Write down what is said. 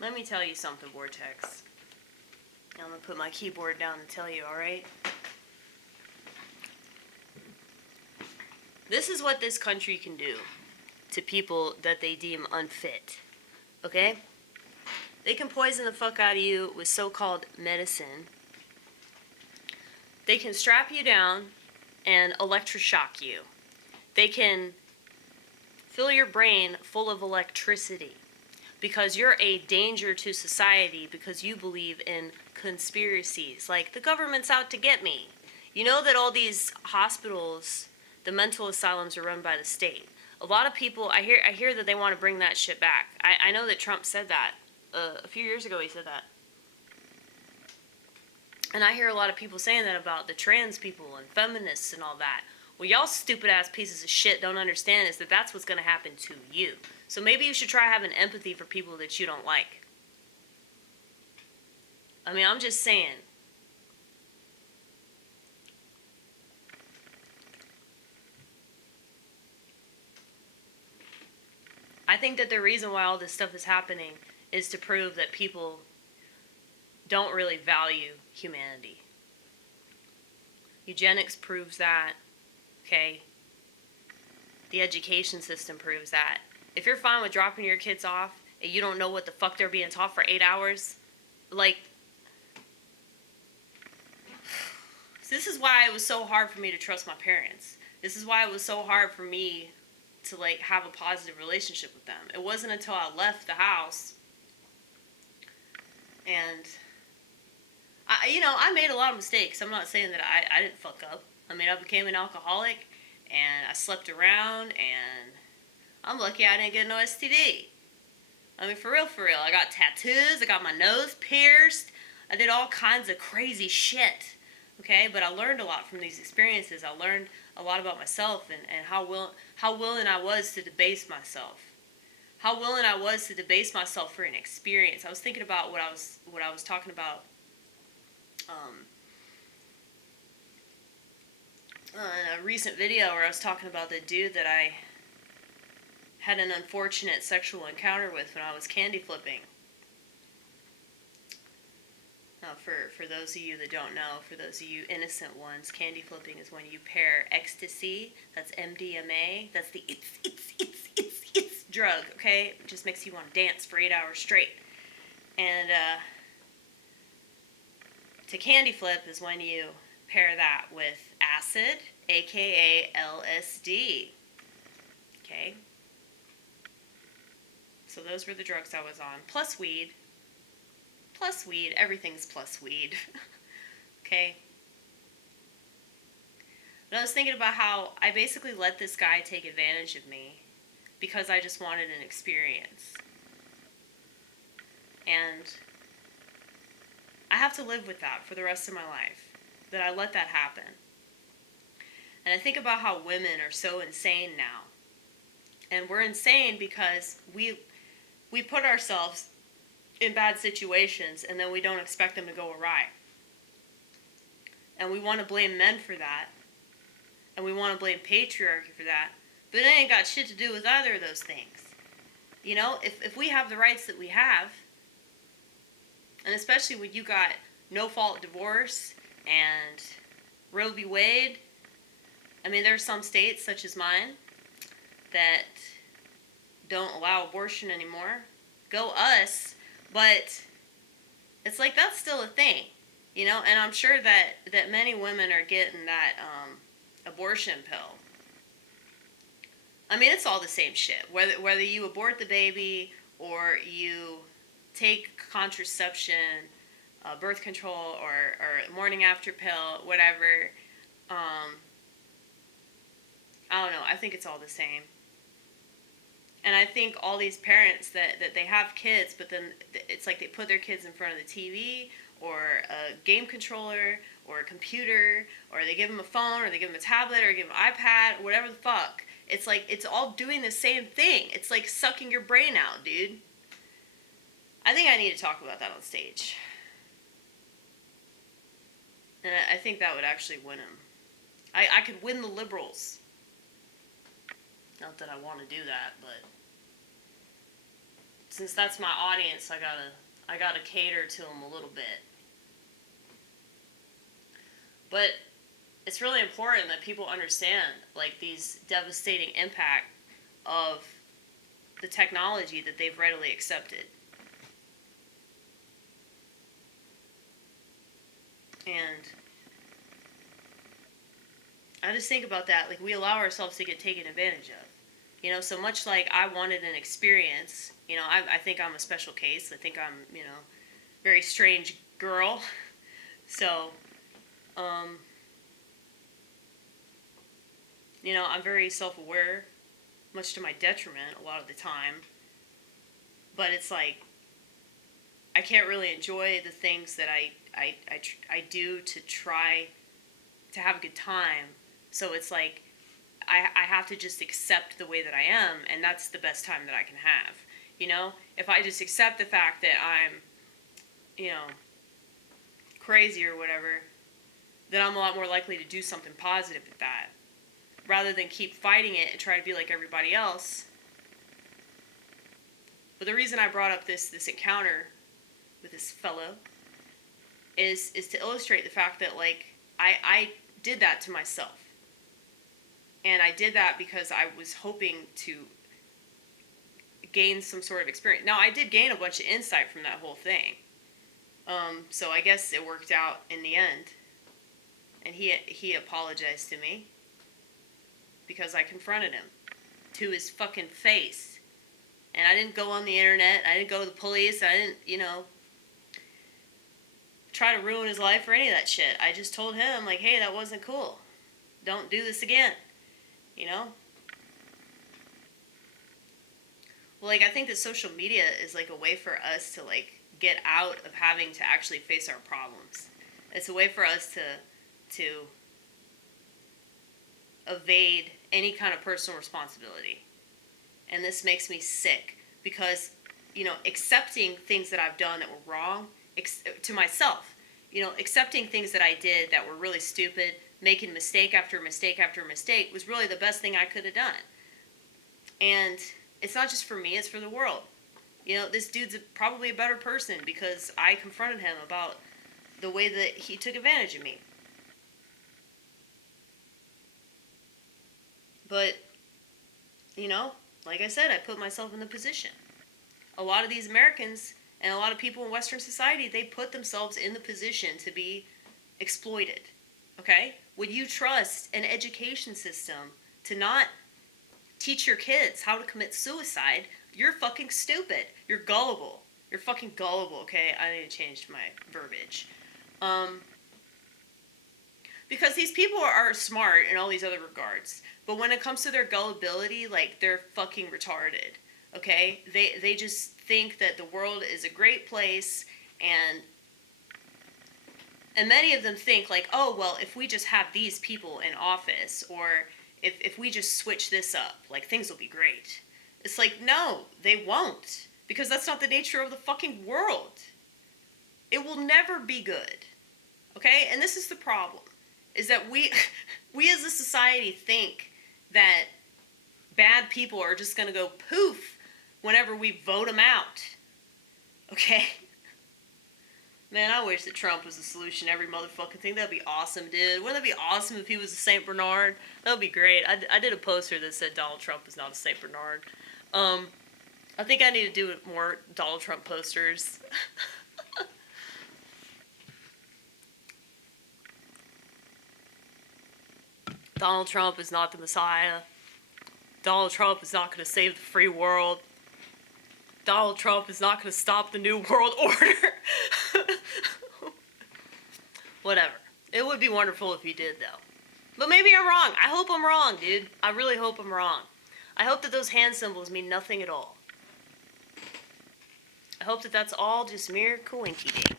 Let me tell you something, Vortex. I'm going to put my keyboard down and tell you, alright? This is what this country can do to people that they deem unfit. Okay? They can poison the fuck out of you with so-called medicine. They can strap you down and electroshock you. They can fill your brain full of electricity because you're a danger to society because you believe in conspiracies. Like, the government's out to get me. You know that all these hospitals, the mental asylums, are run by the state. A lot of people, I hear that they want to bring that shit back. I know that Trump said that. A few years ago he said that. And I hear a lot of people saying that about the trans people and feminists and all that. Well, y'all stupid ass pieces of shit don't understand is that that's what's going to happen to you. So maybe you should try having empathy for people that you don't like. I mean, I'm just saying. I think that the reason why all this stuff is happening is to prove that people don't really value humanity. Eugenics proves that, okay? The education system proves that. If you're fine with dropping your kids off and you don't know what the fuck they're being taught for 8 hours, like, this is why it was so hard for me to trust my parents. This is why it was so hard for me to, like, have a positive relationship with them. It wasn't until I left the house and I made a lot of mistakes. I'm not saying that I didn't fuck up. I mean, I became an alcoholic, and I slept around, and I'm lucky I didn't get no STD. I mean, for real. I got tattoos, I got my nose pierced, I did all kinds of crazy shit, okay? But I learned a lot from these experiences. I learned a lot about myself and how willing I was to debase myself. How willing I was to debase myself for an experience. I was thinking about what I was talking about in a recent video where I was talking about the dude that I had an unfortunate sexual encounter with when I was candy flipping. Now, for those of you that don't know, for those of you innocent ones, candy flipping is when you pair ecstasy, that's MDMA, that's the it's drug, okay? It just makes you want to dance for 8 hours straight. And to candy flip is when you pair that with acid, aka LSD. Okay? So those were the drugs I was on. Plus weed. Everything's plus weed. Okay? But I was thinking about how I basically let this guy take advantage of me because I just wanted an experience. And I have to live with that for the rest of my life, that I let that happen. And I think about how women are so insane now. And we're insane because we put ourselves in bad situations and then we don't expect them to go awry. And we want to blame men for that. And we want to blame patriarchy for that. But it ain't got shit to do with either of those things. You know, if we have the rights that we have, and especially when you got no-fault divorce and Roe v. Wade. I mean, there are some states, such as mine, that don't allow abortion anymore. Go us. But it's like that's still a thing, you know? And I'm sure that many women are getting that abortion pill. I mean, it's all the same shit. Whether you abort the baby or you take contraception, birth control, or morning after pill, whatever. I don't know. I think it's all the same. And I think all these parents that they have kids, but then it's like they put their kids in front of the TV or a game controller or a computer, or they give them a phone, or they give them a tablet, or give them an iPad, or whatever the fuck. It's like it's all doing the same thing. It's like sucking your brain out, dude. I think I need to talk about that on stage. And I think that would actually win him. I could win the liberals. Not that I want to do that, but since that's my audience, I gotta cater to them a little bit. But it's really important that people understand, like, these devastating impact of the technology that they've readily accepted. And I just think about that, like, we allow ourselves to get taken advantage of. You know, so much like I wanted an experience, you know, I think I'm a special case. I think I'm, you know, very strange girl. So, you know, I'm very self-aware, much to my detriment a lot of the time. But it's like, I can't really enjoy the things that I do to try to have a good time. So it's like, I have to just accept the way that I am, and that's the best time that I can have. You know, if I just accept the fact that I'm, you know, crazy or whatever, then I'm a lot more likely to do something positive with that, rather than keep fighting it and try to be like everybody else. But the reason I brought up this encounter with this fellow is to illustrate the fact that, like, I did that to myself. And I did that because I was hoping to gain some sort of experience. Now, I did gain a bunch of insight from that whole thing. So I guess it worked out in the end. And he apologized to me because I confronted him to his fucking face. And I didn't go on the internet. I didn't go to the police. I didn't, you know, try to ruin his life or any of that shit. I just told him, like, hey, that wasn't cool. Don't do this again. You know? Well, like, I think that social media is, like, a way for us to, like, get out of having to actually face our problems. It's a way for us to evade any kind of personal responsibility. And this makes me sick because, you know, accepting things that I've done that were wrong to myself, you know, accepting things that I did that were really stupid, making mistake after mistake after mistake was really the best thing I could have done. And it's not just for me, it's for the world. You know, this dude's probably a better person because I confronted him about the way that he took advantage of me. But, you know, like I said, I put myself in the position. A lot of these Americans and a lot of people in Western society, they put themselves in the position to be exploited. Okay? Would you trust an education system to not teach your kids how to commit suicide? You're fucking stupid. You're gullible. You're fucking gullible, okay? I need to change my verbiage. Because these people are smart in all these other regards. But when it comes to their gullibility, like, they're fucking retarded. Okay? They just think that the world is a great place, and many of them think, like, oh, well, if we just have these people in office, or if we just switch this up, like, things will be great. It's like, no, they won't. Because that's not the nature of the fucking world. It will never be good. Okay? And this is the problem. Is that we as a society think that bad people are just going to go poof whenever we vote them out. Okay? Man, I wish that Trump was the solution to every motherfucking thing. That'd be awesome, dude. Wouldn't that be awesome if he was a St. Bernard? That would be great. I did a poster that said Donald Trump is not a St. Bernard. I think I need to do more Donald Trump posters. Donald Trump is not the Messiah. Donald Trump is not going to save the free world. Donald Trump is not going to stop the New World Order. Whatever. It would be wonderful if he did, though. But maybe I'm wrong. I hope I'm wrong, dude. I really hope I'm wrong. I hope that those hand symbols mean nothing at all. I hope that that's all just mere coinky-dink.